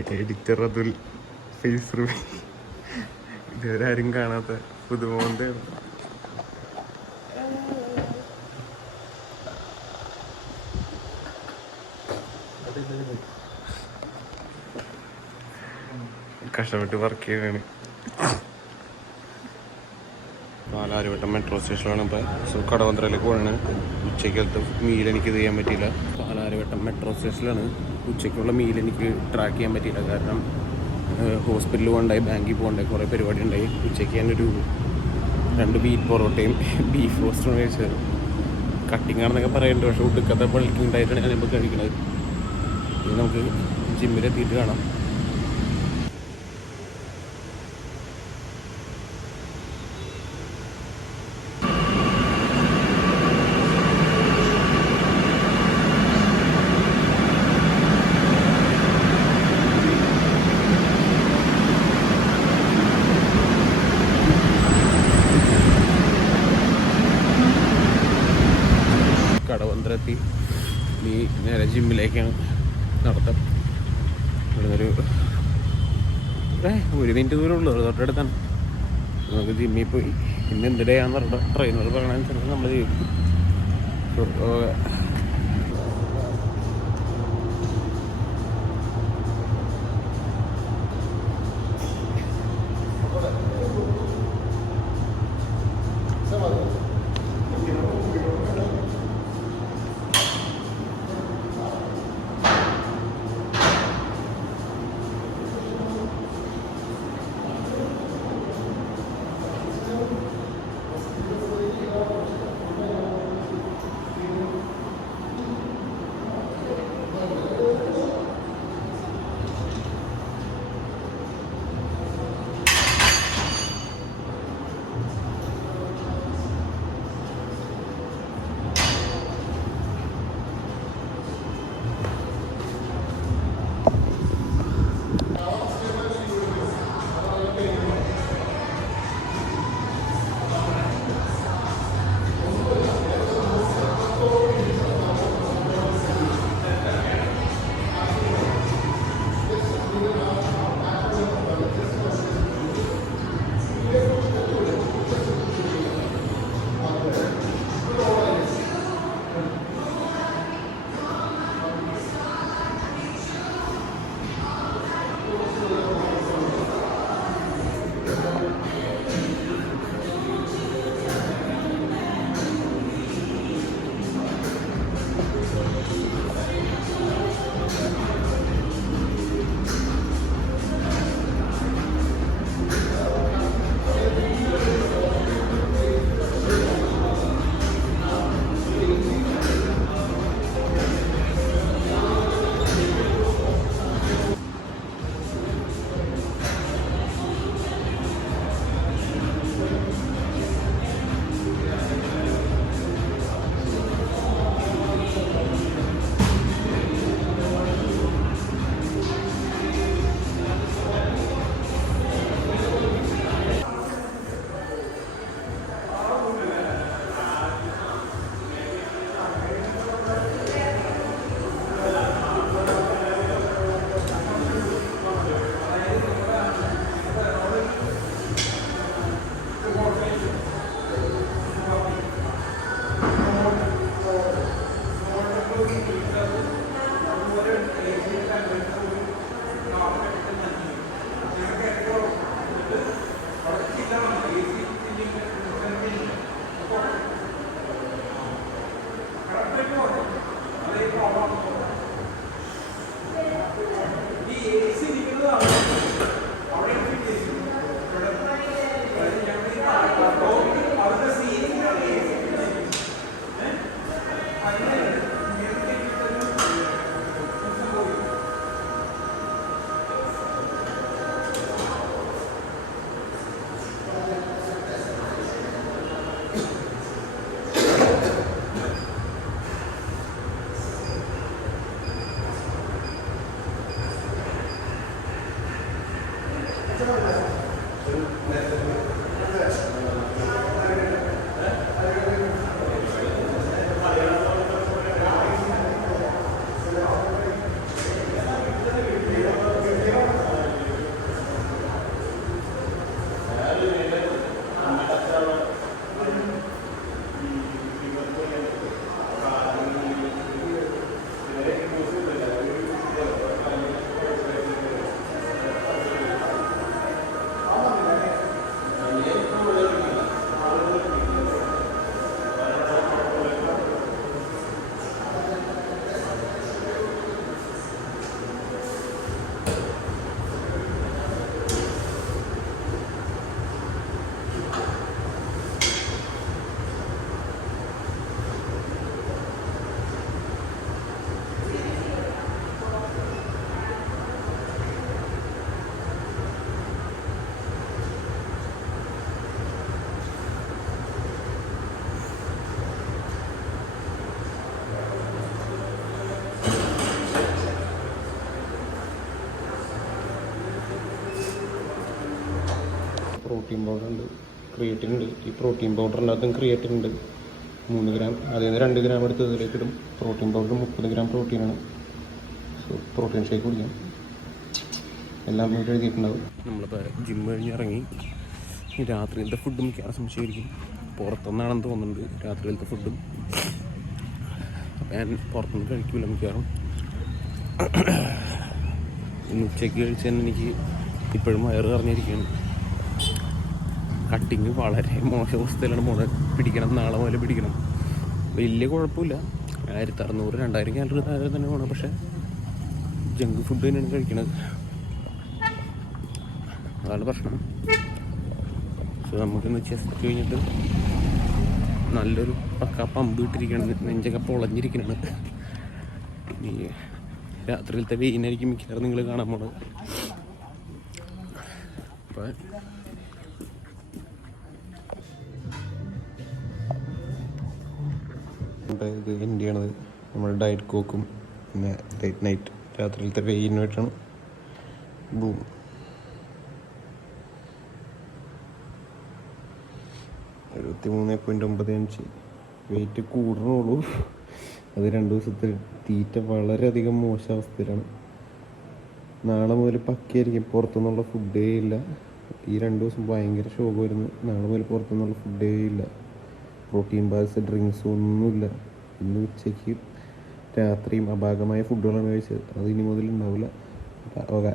Editor Atul face review ഇതുവരെ ആരും കാണാത്ത പുതുമോന്റെ കഷ്ടപ്പെട്ട് വർക്ക് ചെയ്യണാണ്. പാലാരിവട്ടം മെട്രോ സ്റ്റേഷനിലാണ് ഇപ്പോൾ. സോ കടവന്ത്രയിലേക്ക് പോകണാണ്. ഉച്ചയ്ക്കലത്തെ മീൽ എനിക്ക് ഇത് ചെയ്യാൻ പറ്റിയില്ല. പാലാരിവട്ടം മെട്രോ സ്റ്റേഷനിലാണ്. ഉച്ചയ്ക്കുള്ള മീൽ എനിക്ക് ട്രാക്ക് ചെയ്യാൻ പറ്റിയില്ല. കാരണം ഹോസ്പിറ്റലിൽ പോകണ്ടായി, ബാങ്കിൽ പോകണ്ടായി, കുറേ പരിപാടി ഉണ്ടായി. ഉച്ചയ്ക്ക് ഞാനൊരു 2 ബീഫ് പൊറോട്ടയും ബീഫ് റോസ്റ്റും കഴിച്ചത്. കട്ടിങ് ആണെന്നൊക്കെ പറയുന്നുണ്ട്, പക്ഷേ ഒടുക്കത്തെ ബൾക്കിംഗ് ഉണ്ടായിട്ടാണ് ഞാനിപ്പോൾ കഴിക്കുന്നത്. ഇനി നമുക്ക് ജിമ്മിലെത്തിയിട്ട് കാണാം. കടവന്ത്രെത്തി നീ നേരെ ജിമ്മിലേക്കാണ് നടത്തം. ഇവിടുന്നൊരു 1 മിനിറ്റ് ദൂരം ഉള്ളൂ, തൊട്ടടുത്താണ്. നമുക്ക് ജിമ്മിൽ പോയി ഇന്ന് എന്ത് ഡേ ആണെന്ന് പറഞ്ഞാൽ ട്രെയിനർ പറയണനുസരിച്ച് നമ്മൾ ചെയ്യും. പ്രോട്ടീൻ പൗഡർ ഉണ്ട്, ക്രിയേറ്റിൻ ഉണ്ട്. ഈ പ്രോട്ടീൻ പൗഡറിനകത്തും ക്രിയേറ്റിൻ ഉണ്ട് 3 ഗ്രാം. അതിൽ നിന്ന് 2 ഗ്രാം എടുത്ത് ഇതിലേക്ക് ഇടും. പ്രോട്ടീൻ പൗഡർ 30 ഗ്രാം പ്രോട്ടീനാണ്. സോ പ്രോട്ടീൻ ഷേക്ക് കുടിക്കാം. എല്ലാം ഇവിടെ എഴുതിയിട്ടുണ്ടാവും. നമ്മളിപ്പോൾ ജിം കഴിഞ്ഞ് ഇറങ്ങി. ഈ രാത്രിയിലത്തെ ഫുഡും മിക്കവാറും സംശയമായിരിക്കും. പുറത്തുനിന്നാണെന്ന് തോന്നുന്നുണ്ട് രാത്രിയിലത്തെ ഫുഡും. അപ്പം ഞാൻ പുറത്തുനിന്ന് കഴിക്കില്ല മിക്കവാറും. ഇന്ന് ഉച്ചയ്ക്ക് കഴിച്ച് തന്നെ എനിക്ക് ഇപ്പോഴും വയറ് നിറഞ്ഞിരിക്കുകയാണ്. കട്ടിങ് വളരെ മോശം അവസ്ഥയിലാണ് പോണത്. പിടിക്കണം, നാളെ മുതൽ പിടിക്കണം. വലിയ കുഴപ്പമില്ല, 1600-2000 കാലറി താഴെ തന്നെ പോകണം. പക്ഷേ ജങ്ക് ഫുഡ് തന്നെയാണ് കഴിക്കണത്, അതാണ് പ്രശ്നം. സോ നമുക്കിന്ന് ചെസ്റ്റ് കഴിഞ്ഞിട്ട് നല്ലൊരു പക്ക പമ്പ് ഇട്ടിരിക്കുകയാണ്. നെഞ്ചൊക്കെ പൊളഞ്ഞിരിക്കുകയാണ്. ഇനി രാത്രിയിലത്തെ വെയിനായിരിക്കും മിക്കവാറും നിങ്ങൾ കാണാൻ പോണത്. അപ്പം ഇത് എൻ്റെ ചെയ്യണത് നമ്മുടെ ഡയറ്റ് കോക്കും പിന്നെ ലേറ്റ് നൈറ്റ് രാത്രിയിലത്തെ വെയിനുമായിട്ടാണ്. ബൂം. 73.95 വെയിറ്റ് കൂടണുള്ളൂ. അത് 2 ദിവസത്തെ തീറ്റ വളരെയധികം മോശം അവസ്ഥയിലാണ്. നാളെ മുതൽ പക്കയായിരിക്കും. പുറത്തുനിന്നുള്ള ഫുഡേ ഇല്ല. ഈ 2 ദിവസം ഭയങ്കര ശോകമായിരുന്നു. നാളെ മുതൽ പുറത്തുനിന്നുള്ള ഫുഡേ ഇല്ല. പ്രോട്ടീൻ ബാർസ്, ഡ്രിങ്ക്സ് ഒന്നുമില്ല. ഇന്ന് ഉച്ചയ്ക്ക് രാത്രിയും അപാകമായ ഫുഡുകളാണ് കഴിച്ചത്. അത് ഇനി മുതൽ ഉണ്ടാവില്ല. ഓക്കെ.